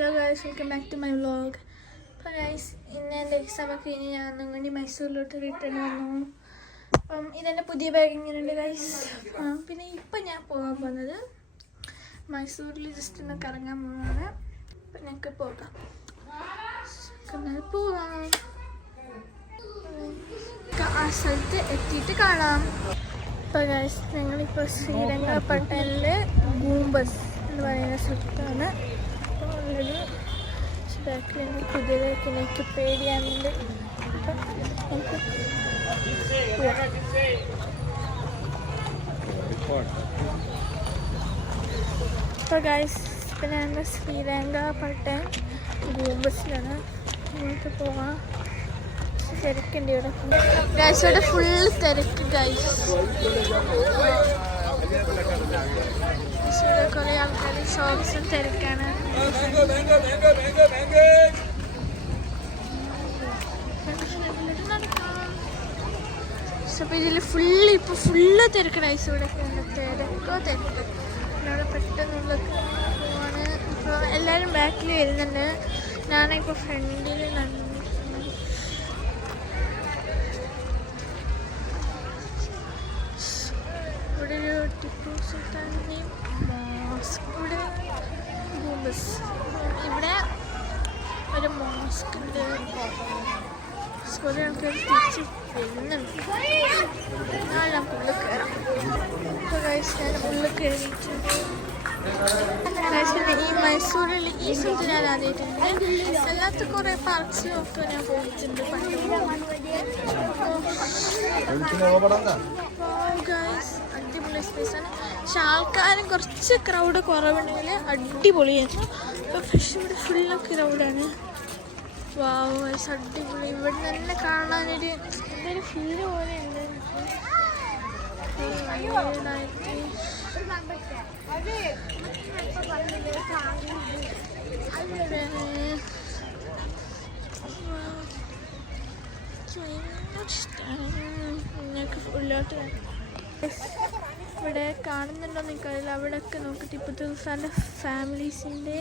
Hello guys, welcome back to my vlog. അപ്പോൾ guys, ഇന്ന് എൻ്റെ എക്സാമൊക്കെ കഴിഞ്ഞ് ഞാൻ ഒന്നുകൂടി മൈസൂരിലോട്ട് റിട്ടേൺ വന്നു. അപ്പം ഇതെൻ്റെ പുതിയ ബാഗ് ഇങ്ങനെയുണ്ട് ഗൈസ്. പിന്നെ ഇപ്പം ഞാൻ പോകാൻ പോകുന്നത് മൈസൂരിൽ ജസ്റ്റ് ഒന്ന് കറങ്ങാൻ പോകുന്നതാണ്. അപ്പം ഞങ്ങൾക്ക് പോകാം. ആ സ്ഥലത്ത് എത്തിയിട്ട് കാണാം. അപ്പോൾ ഗൈസ്, ഞങ്ങളിപ്പോൾ ശ്രീരംഗപട്ടണിൽ ഗൂംബസ് എന്ന് പറയുന്ന സ്ഥലത്താണ്. അപ്പോൾ ഉള്ളത് ബാക്കിൽ പുതിയതൊക്കെ എനിക്ക് പേടിയാകുന്നുണ്ട്. അപ്പം നമുക്ക് അപ്പോൾ ഗൈസ്, ഇപ്പം ഞങ്ങൾ ശ്രീരംഗപട്ടൺ ഗൂംബസിലാണ്. നമുക്ക് പോവാം. തിരക്കുണ്ട് ഇവിടെ ഗൈസ്, ഇവിടെ ഫുള്ള് തിരക്ക് ഗൈസ്. കുറേ ആൾക്കാർ ഷോപ്സും തിരക്കാണ്. അപ്പോൾ ഇതിൽ ഫുള്ള് തിരക്ക് ഗൈസ്. ഇവിടെ തിരക്കോ തിരക്ക്. ഇവിടെ പെട്ടെന്നുള്ള പോവാണ്. ഇപ്പോൾ എല്ലാവരും ബാക്കിൽ വരുന്നുണ്ട്. ഞാനിപ്പോൾ ഫ്രണ്ടിൽ ഇവിടെ ഒരു ടിപ്പു സുൽത്താൻ്റെയും മോസ്ക്, ഇവിടെ ഗൂംബസ്, ഇവിടെ ഒരു മോസ്ക് ഉണ്ട്. കുറേ ആൾക്കാർ തിരിച്ച് വരുന്നുണ്ട്. ഞാൻ ഉള്ളിൽ കയറാം. ഇപ്പോൾ ഗൈസ്, ഞാൻ ഉള്ളിൽ കയറിയിട്ടുണ്ട്. ഈ മൈസൂരിൽ ഈ സ്ഥലത്ത് ഞാൻ ആദ്യമായിട്ടുണ്ട്. അല്ലാത്ത കുറേ പാർക്സിലും ഒക്കെ ഞാൻ പോയിട്ടുണ്ട് ഗൈസ്. അടിപൊളി സ്പേസാണ്. പക്ഷെ ആൾക്കാരും കുറച്ച് ക്രൗഡ് കുറവുണ്ടെങ്കിൽ അടിപൊളിയായിരുന്നു. അപ്പോൾ പക്ഷെ ഇവിടെ ഫുള്ള് ക്രൗഡാണ്. വാവ് ഗൈസ്, അടിപൊളി. ഇവിടെ തന്നെ കാണാനൊരു എന്തൊരു ഫീല് പോലെ ഉണ്ട്. ഇവിടെ കാണുന്നുണ്ടോ നിൽക്കാറില്ല. അവിടെയൊക്കെ നോക്കി ടിപ്പു സുൽത്താൻ്റെ ഫാമിലീസിൻ്റെ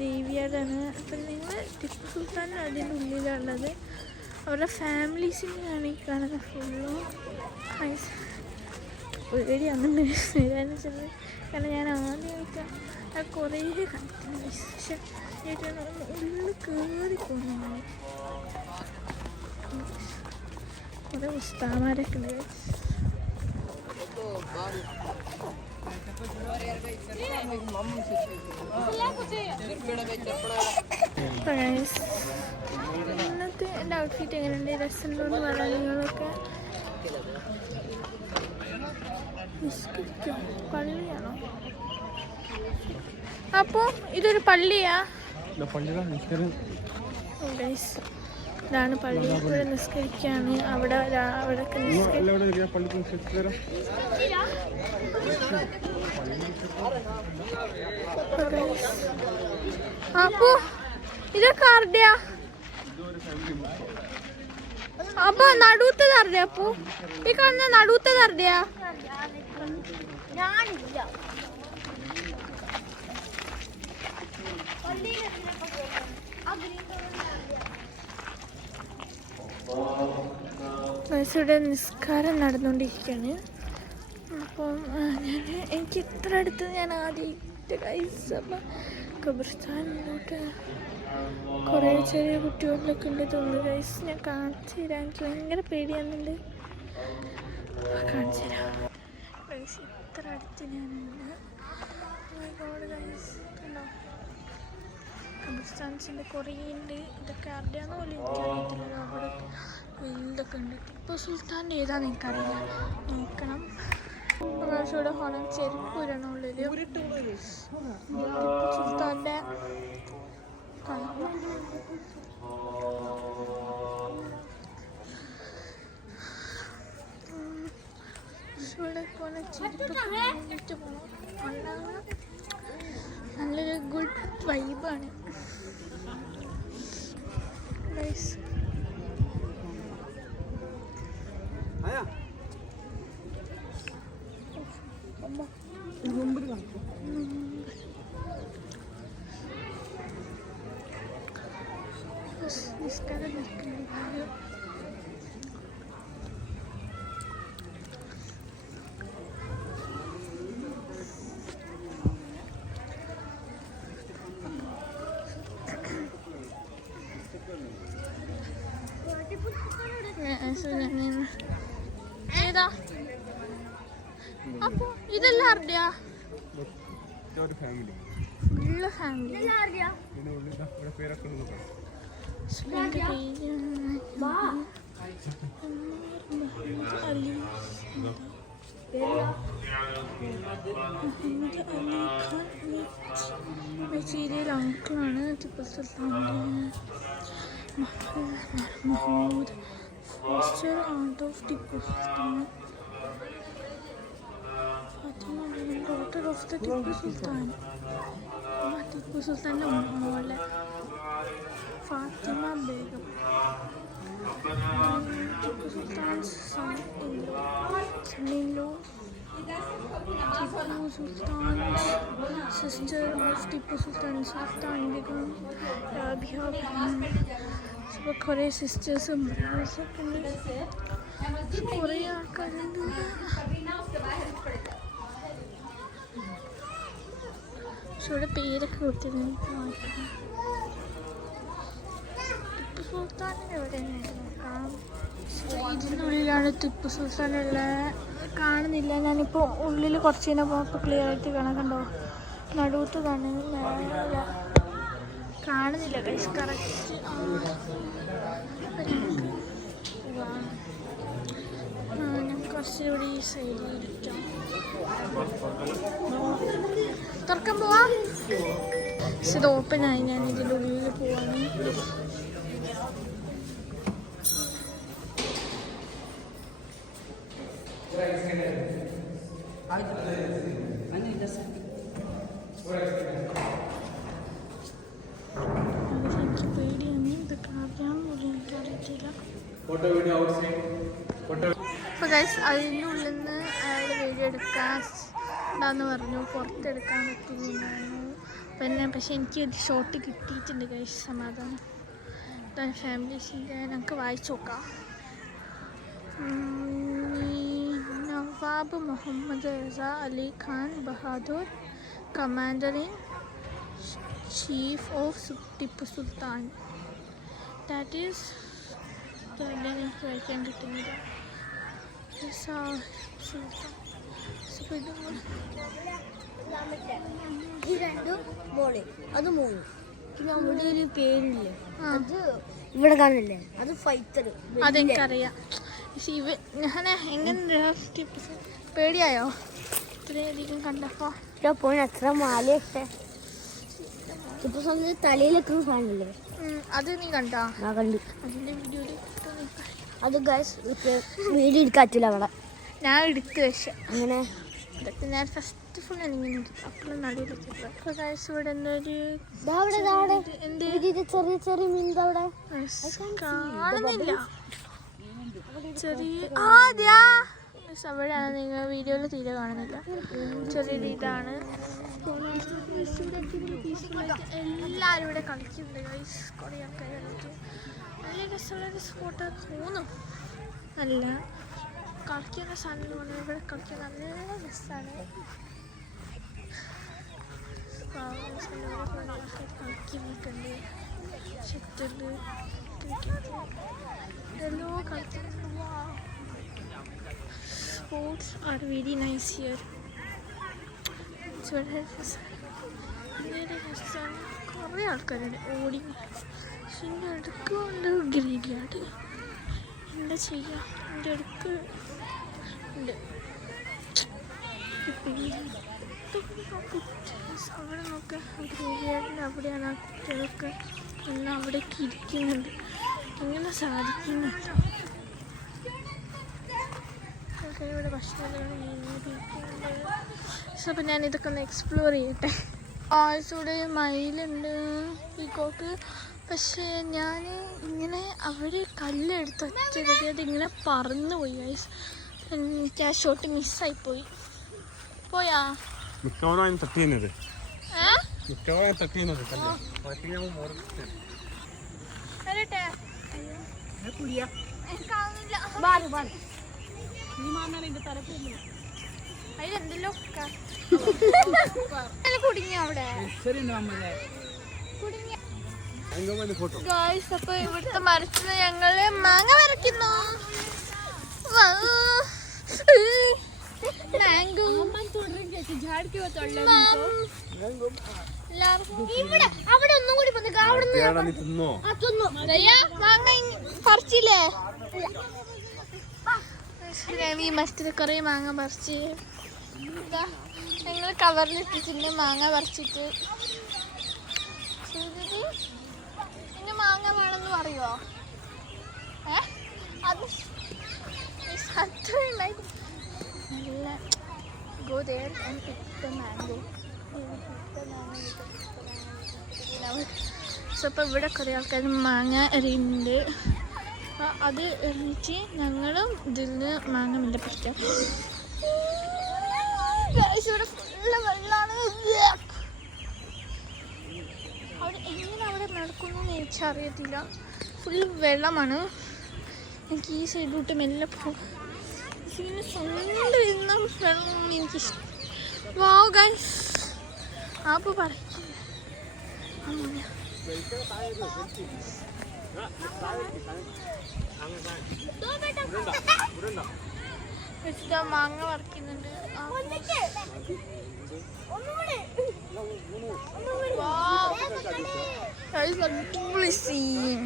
ദേവിയാടാണ്. അപ്പം നിങ്ങൾ ടിപ്പു സുൽത്താൻ അതിൻ്റെ ഉള്ളിലുള്ളത്. അവരുടെ ഫാമിലീസിനെയാണ് ഈ കാണുന്നത് ഫുള്ളും. പേടിയാണെന്ന് വരാന്ന് വെച്ചത്. കാരണം ഞാൻ ആദ്യമായിട്ട് കുറേ കണ്ടിട്ടുണ്ട്. പക്ഷെ ഉള്ളിൽ കയറി പോകുന്നു. കുറേ ഉസ്താമാരൊക്കെ ഉണ്ട്. ഇന്നത്തെ എൻ്റെ ഔട്ട്ഫിറ്റ് എങ്ങനെയുണ്ട്? രസമുണ്ടോ എന്ന് പറയാൻ നിങ്ങളൊക്കെ. പള്ളിയാണോ? അപ്പോ ഇതൊരു പള്ളിയാ? ഇതാണ് പള്ളി. ഇവിടെ നിസ്കരിക്കാണ്. അവിടെ അപ്പോ ഇതൊക്കെ ആരുടെയാ? അപ്പൊ നടുത്തത് ആരുടെയാ? അപ്പോ ഈ കാണുന്ന നടുത്തത് ആരുടെയാ? ഇവിടെ നിസ്കാരം നടന്നുകൊണ്ടിരിക്കുകയാണ്. അപ്പം എനിക്ക് ഇത്ര അടുത്ത് ഞാൻ ആദ്യമായിട്ട് ഗൈസ്. അപ്പം ഖബർസ്ഥാനിലോട്ട് കുറേ ചെറിയ കുട്ടികളിലൊക്കെ ഉണ്ട് തോന്നുന്നു ഗൈസ്. ഞാൻ കാണിച്ചു തരാം. എനിക്ക് ഭയങ്കര പേടിയാകുന്നുണ്ട്. കാണിച്ചു തരാം ഗൈസ്. ഇത്ര അടുത്ത് ഞാനുണ്ട്. ഗൈസ് കണ്ടോ, ഖബർസ്ഥാൻസിൻ്റെ കുറേ ഉണ്ട്. ഇതൊക്കെ ആരുടെയാണെന്ന് പോലും എനിക്കറിയത്തില്ല. അവിടെ വലുതൊക്കെ ഉണ്ട്. ടിപ്പു സുൽത്താൻ്റെ ഏതാണെന്ന് എനിക്കറിയില്ല, നോക്കണം. ഇവിടെ ഹോണം ചെരുപ്പ് വരണം ഉള്ളിൽ. ടിപ്പു സുൽത്താൻ്റെ ഇവിടെ പോലെ ചെരുപ്പ് പോകണം. നല്ലൊരു ഗുഡ് വൈബാണ് ഗൈസ്. നിസ്കാരം നിൽക്കുന്നുണ്ട്. ഏതാ അപ്പൊ ഇതെല്ലാം ആരുടെയാ? Full family. അലി മുഹമ്മദ് അലി ഖാൻ മെച്ചീരിയൽ അങ്കിളാണ്. ടിപ്പു സുൽത്താൻ്റെ Mahmood foster aunt of Tipu Sultan. Fatima Begum, daughter of the Tipu Sultan. Tipu സുൽത്താൻ്റെ മോളെ Fatima Begum. Tipu Sultan's son-in-law. Tipu Sultan's sister of Tipu Sultan, Saftan Begum, Rabia Begum. അപ്പോൾ കുറേ സിസ്റ്റേഴ്സും ബ്രദേഴ്സൊക്കെ ഉണ്ട്. കുറേ ആൾക്കാരുണ്ട്. പക്ഷെ ഇവിടെ പേരൊക്കെ കൊടുത്തിരുന്നു. ടിപ്പു സുൽത്താനിന് എവിടെ നോക്കാം. ഇതിനുള്ളിലാണ് ടിപ്പു സുൽത്താനുള്ള കാണുന്നില്ല. ഞാനിപ്പോൾ ഉള്ളിൽ കുറച്ച് കഴിഞ്ഞാൽ പോകുമ്പോൾ ക്ലിയർ ആയിട്ട് കാണാൻ കണ്ടോ. നടുവത്തതാണ് കാണുന്നില്ല ഗൈസ് കറക്റ്റ്. ഞാൻ കുറച്ചുകൂടി ഈ സൈഡിൽ ഇരിക്കാം. തുറക്കാൻ പോവാം. ഇത് ഓപ്പണായി. ഞാൻ ഇതിൻ്റെ ഉള്ളിൽ പോവാണ്. എനിക്ക് പേടിയാണ്. ഇതൊക്കെ അറിയാൻ പോലും എനിക്കറിയത്തില്ല. അപ്പോൾ ഗൈസ് അതിൻ്റെ ഉള്ളിൽ നിന്ന് അയാൾ വീഡിയോ എടുക്കാന്ന് പറഞ്ഞു. പുറത്തെടുക്കാൻ പറ്റുന്നുണ്ടായിരുന്നു പിന്നെ. പക്ഷെ എനിക്ക് ഒരു ഷോട്ട് കിട്ടിയിട്ടുണ്ട് ഗൈസ്. സമാധാനം. ഇതാണ് ഫാമിലീസിൻ്റെ. ഞങ്ങൾക്ക് വായിച്ചു നോക്കാം. Nawab Muhammad Raza Ali Khan Bahadur, commander in chief of Tipu Sultan. That is എനിക്ക് വായിക്കാൻ കിട്ടുന്നില്ല. ഈ രണ്ടും മോള് അത് മൂന്ന്. പിന്നെ അവിടെ ഒരു പേരില്ലേ, അത് ഇവിടെ കാണില്ലേ, അത് ഫൈറ്റർ. അതെനിക്കറിയാം. ഞാൻ എങ്ങനെ പേടിയായോ ഇത്രയധികം കണ്ടപ്പോ? പോയി എത്ര മാലയൊക്കെ ഇപ്പൊ തലയിലൊക്കെ കാണില്ലേ, അത് നീ കണ്ടോ? ആ കണ്ടു. അതിന്റെ വീഡിയോ അത് വീഡിയോ എടുക്കാറ്റില്ല അവിടെ. ഞാൻ എടുത്തു. പക്ഷെ അങ്ങനെ ഇതൊക്കെ ഞാൻ ഫസ്റ്റ് ഫുൾ എനിങ്ങനെ എടുത്തു. അപ്പോഴും നടുവിലെത്തിയപ്പോൾ ഗൈസ് ഇവിടെ എന്തൊരു ചെറിയ ചെറിയ മീൻ അവിടെ കാണുന്നില്ല. ചെറിയ അവിടെയാണ്. നിങ്ങൾ വീഡിയോയിൽ തീരെ കാണുന്നില്ല. ചെറിയൊരു ഇതാണ്. എല്ലാവരും ഇവിടെ കളിക്കുന്നുണ്ട് ഗൈസ്. കുറേ ആൾക്കാർ കളിക്കും. നല്ല രസമുള്ളൊരു സ്പോട്ട് തോന്നും. നല്ല കളിക്കുന്ന സാധനം ഇവിടെ കളിക്കാൻ നല്ല രസമാണ്. കളിക്കുന്നുണ്ട്. ഷട്ടില്, ക്രിക്കറ്റ് എല്ലോ കളിക്കുന്നുണ്ട്. Sports are very nice here. It's very രസമാണ്. കുറേ ആൾക്കാരുണ്ട് ഓടി. പക്ഷെ എൻ്റെ അടുക്ക് കൊണ്ട് ഗ്രേവിയാട് എന്താ ചെയ്യുക. എൻ്റെ അടുക്ക് ഉണ്ട്. അവിടെ നോക്കുക, ഗ്രേവിയാടിൻ്റെ അവിടെയാണ് ആ കുട്ടികളൊക്കെ എല്ലാം അവിടേക്ക് ഇരിക്കുന്നുണ്ട്. എങ്ങനെ സാധിക്കുന്നുണ്ട്. ഇവിടെ ഭക്ഷണം അപ്പം ഞാനിതൊക്കെ ഒന്ന് എക്സ്പ്ലോർ ചെയ്യട്ടെ. ഇവിടെ മയിലുണ്ട്, പീക്കോക്ക്. പക്ഷേ ഞാൻ ഇങ്ങനെ അവർ കല്ലെടുത്ത് ഒറ്റ അതിങ്ങനെ പറന്നു പോയി ഗൈസ്. എനിക്ക് ആ ഷോട്ട് മിസ്സായിപ്പോയി. പോയാ കുടിക്കട്ടെ? കാണുന്നില്ല. അതിലെന്തെല്ലോ കുടുങ്ങിയ അവിടെ കുടുങ്ങിയ. ഗായ്സ്, അപ്പൊ ഇവിടുത്തെ മരത്തിന് ഞങ്ങള് മാങ്ങ വരയ്ക്കുന്നു. മാംഗോ അവിടെ ഒന്നും കൂടി മാങ്ങ പറിച്ചില്ലേ? ഈ മരത്തിൽ കുറെ മാങ്ങ പറിച്ച് ഞങ്ങൾ കവറിലിട്ടിട്ടുണ്ട്. മാങ്ങ പറിച്ചിട്ട് ഇനി മാങ്ങ വേണമെന്ന് പറയുമോ? അത് നല്ല go there and pick the mango. So അപ്പോൾ ഇവിടെ കുറേ ആൾക്കാർ മാങ്ങ എറിയുന്നുണ്ട്. അപ്പോൾ അത് എറിഞ്ഞിട്ട് ഞങ്ങളും ഇതിൽ നിന്ന് മാങ്ങ മില്ല പറിക്കാം. ഇവിടെ ഫുള്ള് വെള്ളമാണ്. അവിടെ എങ്ങനെ അവിടെ നടക്കുന്നു എന്ന് എനിക്കറിയത്തില്ല. ഫുള്ള് വെള്ളമാണ്. എനിക്ക് ഈ സൈഡിലോട്ട് മെല്ലെ പോകും. ഇങ്ങനെ സ്വന്തം വരുന്ന വെള്ളം എനിക്കിഷ്ടം. വാവ് ഗൈസ്, ആപ്പ് പറയില്ല. മാങ്ങ പറിക്കുന്നുണ്ട്. അടിപൊളി സീൻ.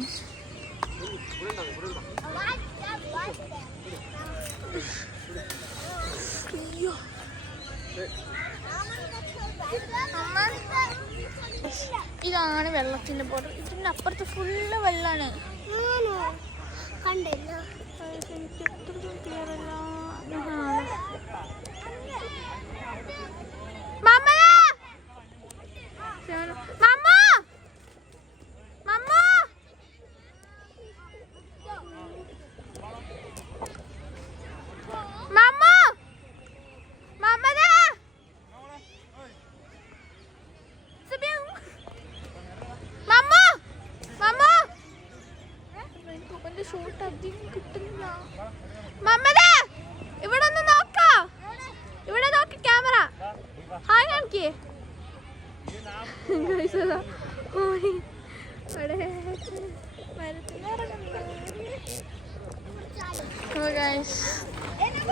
അയ്യോ, ഇതാണ് വെള്ളത്തിന്റെ ബോർഡർ. ഇതിന്റെ അപ്പുറത്ത് ഫുള്ള് വെള്ളാണ്. കണ്ടില്ല. ഷോട്ട് അധികം കിട്ടുന്നില്ല. ഇവിടെ ഒന്ന് നോക്കാ, ഇവിടെ നോക്കി ക്യാമറ. ഹായ് കാണിക്കേ.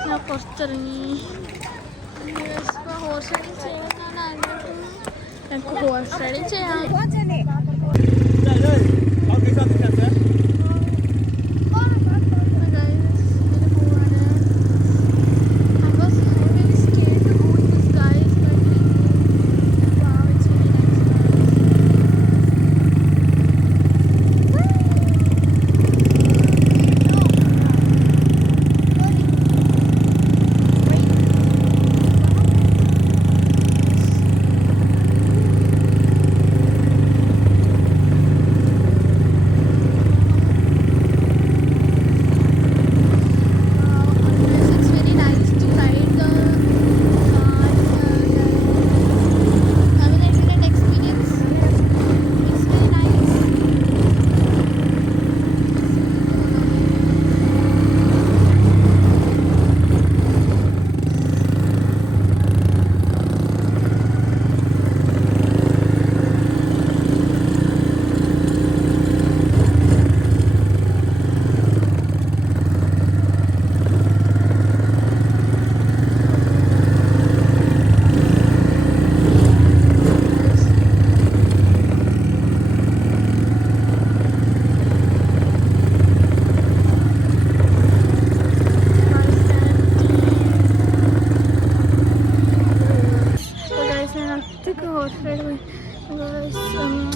ഞാൻ പുറത്തിറങ്ങി. ഹോഴ്സ് റൈഡിങ് ചെയ്യുന്നതാണ് ആഗ്രഹം. ഞങ്ങൾക്ക് ഹോഴ്സ് റൈഡിങ് ചെയ്യാം.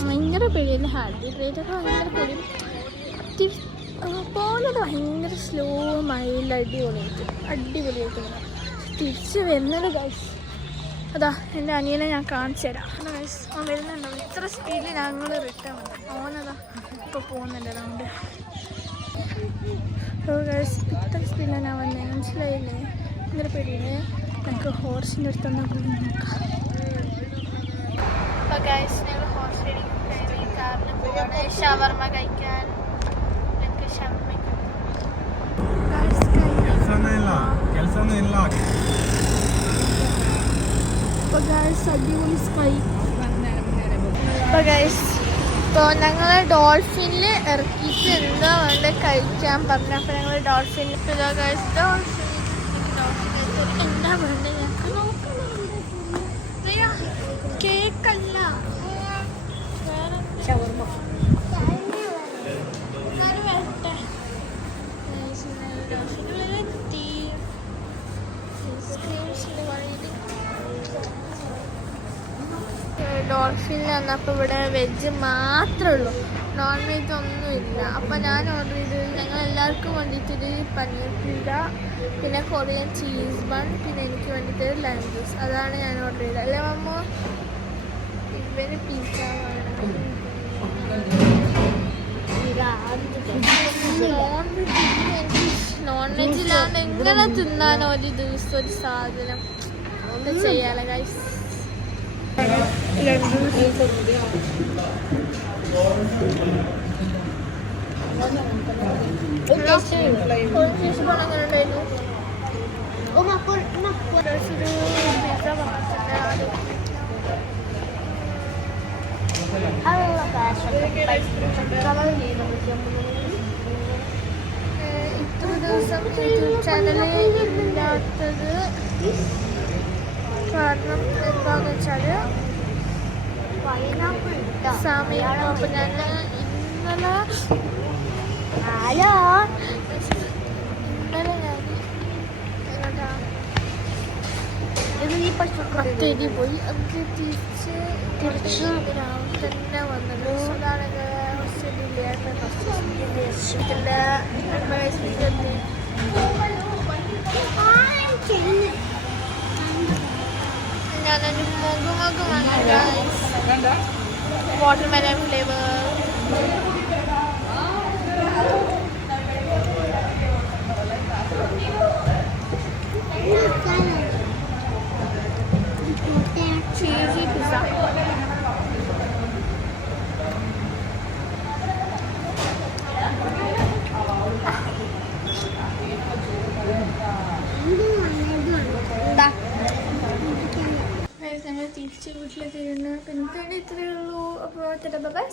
ഭയങ്കര പേടിയായിരുന്നു. ഹാർട്ട് റേറ്റൊക്കെ ഭയങ്കര പേടി. പോകുന്നത് ഭയങ്കര സ്ലോ മൈൽഡ് അടിപൊളിയായിട്ട് തിരിച്ച് വരുന്നത് ഗൈസ്. അതാ എൻ്റെ അനിയനെ ഞാൻ കാണിച്ചു തരാം. ഗൈസ് അവൻ വരുന്നുണ്ടോ? ഇത്ര സ്പീഡിൽ ഞങ്ങൾ റിട്ടേൺ വന്നു. ഓനതാ ഇപ്പോൾ പോകുന്നുണ്ട് റൗണ്ട്. ഗൈസ് ഇത്ര സ്പീഡിലാണ് ഞാൻ വന്നത്, മനസ്സിലായില്ലേ? ഭയങ്കര പേടിയില്ലേ? നമുക്ക് ഹോർസിൻ്റെ അടുത്തൊന്ന് പോയി നോക്കാം. അപ്പോൾ ഗൈസ് ഞങ്ങൾ ഹോർസ് റൈഡിങ് കാറിന് പോവാണ് ഷവർമ കഴിക്കാൻ. ഇപ്പോൾ ഞങ്ങൾ ഡോൾഫിനിൽ ഇറക്കിയിട്ട് എന്താ വേണ്ട കഴിക്കാൻ പറഞ്ഞു. അപ്പോൾ ഞങ്ങൾ ഡോൾഫിനിൽ എന്താ വേണ്ട ഞങ്ങൾക്ക് നോക്കണം. കേക്കല്ല, ഡോൾഫിനിൽ വന്നപ്പോൾ ഇവിടെ വെജ് മാത്രമേ ഉള്ളൂ, നോൺ വെജ് ഒന്നുമില്ല. അപ്പോൾ ഞാൻ ഓർഡർ ചെയ്തത് ഞങ്ങൾ എല്ലാവർക്കും വേണ്ടിയിട്ടൊരു പനീർ പിസ്സ, പിന്നെ കൊറിയൻ ചീസ് ബൺ, പിന്നെ എനിക്ക് വേണ്ടിയിട്ട് ലൈം ജ്യൂസ്. അതാണ് ഞാൻ ഓർഡർ ചെയ്തത്. അല്ലേ മമ്മ? ഇവന് പിസ്സ നോൺ വെജിലാണ് എങ്ങനെ തിന്നാനോ ഒരു ദിവസം ഒരു സാധനം ഒന്ന് ചെയ്യാലോ ഗൈസ്. ഇത്ര ദിവസം യൂട്യൂബ് ചാനൽ ഇല്ലാത്തത് കാരണം എന്താന്ന് വെച്ചാല് സമയം. അപ്പൊ ഞാൻ ഇന്നലെ ബത്തേരി പോയി. അത് തിരിച്ച് രാവിലെ തന്നെ വന്നത്. അതാണ് ഞാനൊരു മുഖം വാങ്ങിയ വാട്ടർമെലൺ ഫ്ലേവർ. Cheesy pizza. ഞങ്ങൾ തിരിച്ച് വീട്ടിലെത്തിയിരുന്നു. പിന്നെ ഇത്രയേ ഉള്ളൂ. അപ്പോൾ ബൈ.